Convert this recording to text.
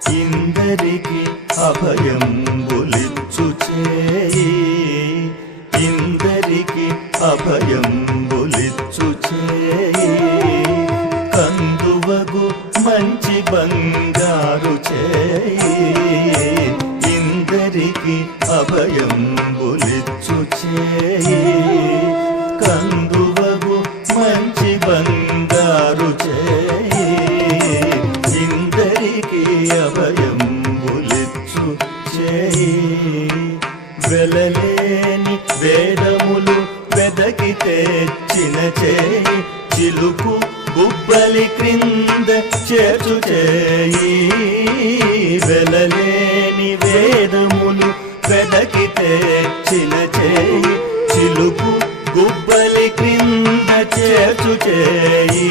ఇందరికి అభయంబులిచ్చు చేయి ఇందరికి అభయంబులిచ్చు చేయి కందువగు మంచి బంగారు చేయి ఇందరికి అభయంబులిచ్చు చేయి కందువగు మంచి బంగారు చేయి ఇందరికి అభయంబులిచ్చు చేయి వెలలేని వేదములు వెదకి తెచ్చిన చేయి చిలుకు గుబ్బలి క్రింద చేర్చు చేయి వెలలేని వేదములు వెదకి తెచ్చిన చేయి చిలుకు గుబ్బలి క్రింద చేర్చు చేయి